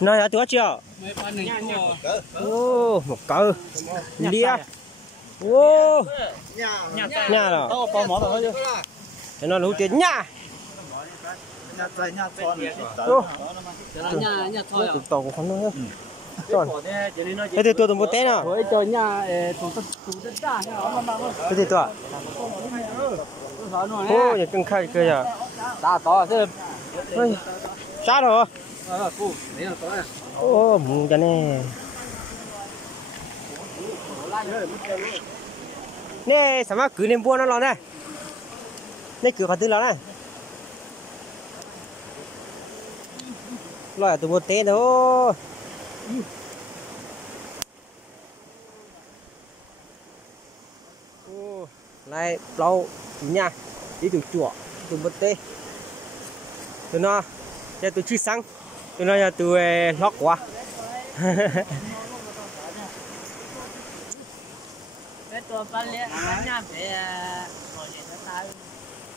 Nói là tuổi chưa? Ô, một cỡ. Lia. Ô. Nhà rồi. Thế nó lú tiền nhà. Tàu cũng không nói. Rồi. Thế thì tôi tụi một té nào. Thế thì tôi. Ô, nhà cưng khai cơ à. Sát rồi. Ô, mùng cho nè. Nè, sao mà cứ lên buôn nó lo nè. Nè cứ phải tư lo nè. Lo tụi một té đó. Này, lâu nha. Đi từ chùa, từ một té. Tụi nó, giờ tụi chưa sáng. Tụi nó giờ tụi lót quá.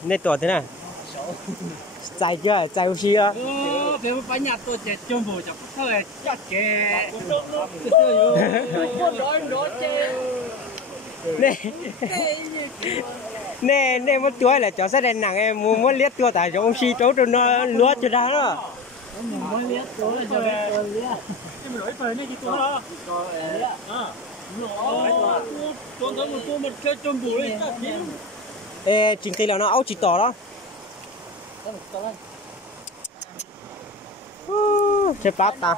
Nè tuổi thế này. Chạy chưa? Chạy không xí á? Nếu mà nhà tôi chạy chung bộ chắc có thể chắc kệ. Nè một tuổi là cháu sẽ đèn nặng em muốn liếc tua tại chỗ ông xí trấu cho nó lúa cho đó đó. Muốn liếc tua là cho liếc. Em lỗi thời này chỉ tua đó. Tôi một chơi chung bộ đấy. Ê, chính thì là nó áo chỉ tỏ đó. Chế bát ta.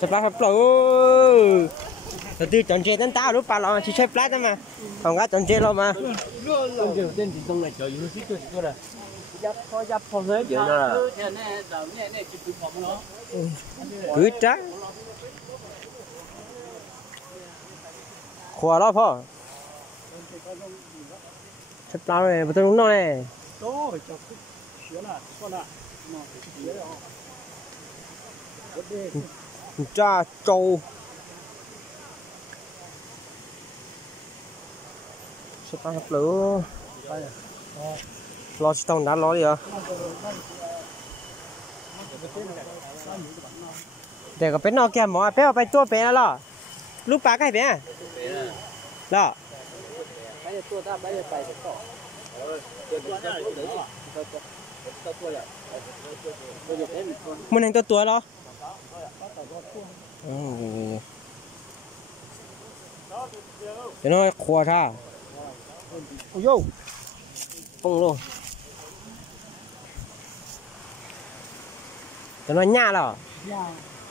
Chế bát hấp lẩu. Đầu tiên chọn chế đến tao lúc ba lò chỉ chế bát thôi mà. Không có chọn chế đâu mà. Con đường trên thì tông này trời nó xích tôi là. Giáp phong hết vậy đó là. Cứ trá. Khoa đó phò. Chất lao này, mà tôi đúng nó này. Cha trâu. Sắp ăn hấp lửa. Lo tông đã lo đi à. Để có bé nó kia mỏ bé phải tua bé lo. Lúc bà cái bé. Đó. Muốn anh tua đó. Để nó khua ra. Ôi vô. Bông luôn. Cho nó nha rồi.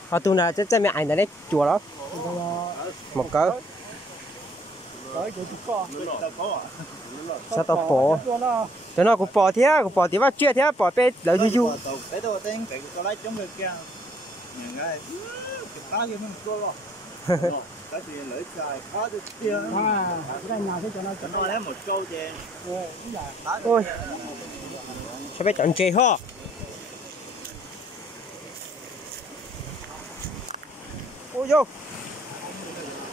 Họ tụi nào chắc mẹ ảnh đấy chùa đó. Một cỡ. Sao tao bỏ? Cho nó cũng bỏ thế, cũng bỏ thế vào chuyện thế, bỏ bé đỡ du du. Ôi, sao bé chọn chê ho? Ôi vô,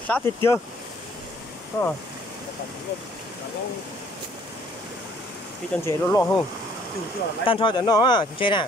sát thịt chưa? Đi chọn chê nó lo không? Tan thôi cho nó á, chê nè.